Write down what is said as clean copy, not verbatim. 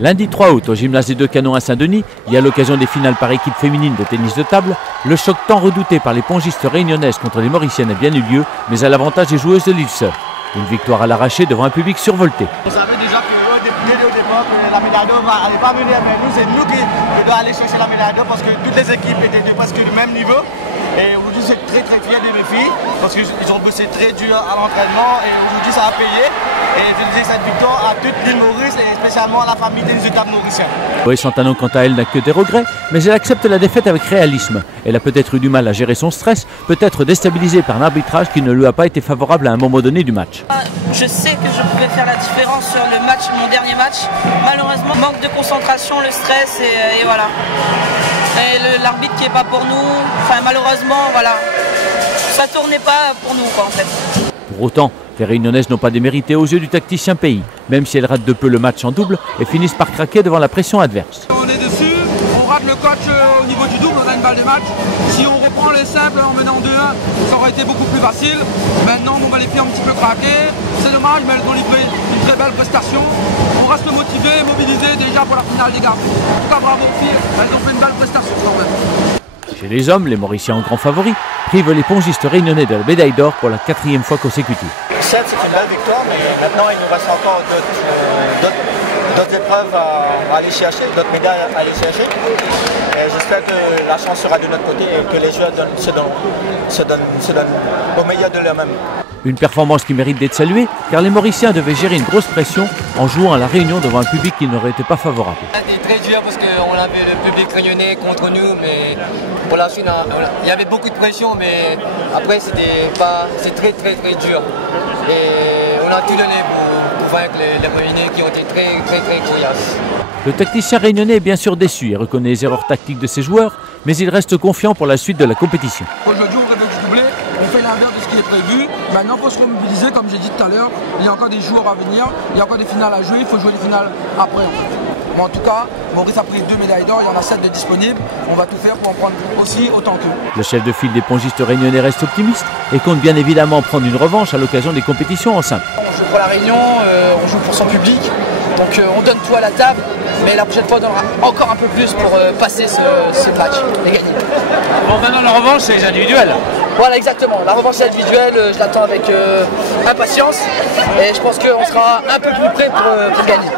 Lundi 3 août, au gymnase des Deux Canons à Saint-Denis, et à l'occasion des finales par équipe féminine de tennis de table, le choc tant redouté par les pongistes réunionnaises contre les mauriciennes a bien eu lieu, mais à l'avantage des joueuses de l'Ilse. Une victoire à l'arraché devant un public survolté. On savait déjà dès au départ que la médaille d'or n'allait pas venir, mais nous, c'est nous qui devons aller chercher la médaille d'or parce que toutes les équipes étaient presque du même niveau. Et aujourd'hui, c'est très fiers de mes filles parce qu'ils ont bossé très dur à l'entraînement et aujourd'hui, ça a payé. Et je disais cette victoire à toute l'île Maurice et spécialement à la famille des étapes mauriciennes. Chloé Santano, quant à elle, n'a que des regrets, mais elle accepte la défaite avec réalisme. Elle a peut-être eu du mal à gérer son stress, peut-être déstabilisée par un arbitrage qui ne lui a pas été favorable à un moment donné du match. Je sais que je pouvais faire la différence sur le match, mon dernier match. Malheureusement, manque de concentration, le stress et voilà. Et l'arbitre qui n'est pas pour nous, enfin malheureusement, voilà. Ça tournait pas pour nous quoi en fait. Pour autant, les Réunionnaises n'ont pas démérité aux yeux du tacticien pays, même si elles ratent de peu le match en double et finissent par craquer devant la pression adverse. On est dessus, on rate le coach au niveau du double, on a une balle de match. Si on reprend les simples en menant 2-1, ça aurait été beaucoup plus facile. Maintenant, on va les faire un petit peu craquer. C'est dommage, mais elles ont livré une très belle prestation. On reste motivés, mobilisés déjà pour la finale des garçons. En tout cas, bravo aux filles, elles ont fait une belle prestation quand même. Chez les hommes, les Mauriciens en grand favori privent les pongistes réunionnais de la médaille d'or pour la 4e fois consécutive. Certes, c'est une belle victoire, mais maintenant il nous reste encore d'autres épreuves à aller chercher, d'autres médailles à aller chercher. Et j'espère que la chance sera de notre côté et que les joueurs se donnent au meilleur de leur-même. Une performance qui mérite d'être saluée, car les Mauriciens devaient gérer une grosse pression en jouant à la Réunion devant un public qui n'aurait été pas favorable. C'était très dur parce qu'on avait le public réunionnais contre nous, mais pour la suite, il y avait beaucoup de pression, mais après c'est très dur. Et on a tout donné pour vaincre les Réunionnais qui ont été très coriaces. Le tacticien réunionnais est bien sûr déçu et reconnaît les erreurs tactiques de ses joueurs, mais il reste confiant pour la suite de la compétition. Aujourd'hui, on rêve du doublé, on fait l'inverse de ce qui est prévu. Maintenant, il faut se remobiliser, comme j'ai dit tout à l'heure. Il y a encore des jours à venir, il y a encore des finales à jouer, il faut jouer les finales après. Mais en tout cas, Maurice a pris 2 médailles d'or, il y en a 7 de disponibles. On va tout faire pour en prendre aussi autant qu'eux. Le chef de file des pongistes réunionnais reste optimiste et compte bien évidemment prendre une revanche à l'occasion des compétitions en simple. On joue pour la Réunion, on joue pour son public, donc on donne tout à la table, mais la prochaine fois on donnera encore un peu plus pour passer ce match et gagner. Bon, maintenant la revanche c'est les individuels. Voilà exactement, la revanche individuelle, je l'attends avec impatience et je pense qu'on sera un peu plus près pour gagner.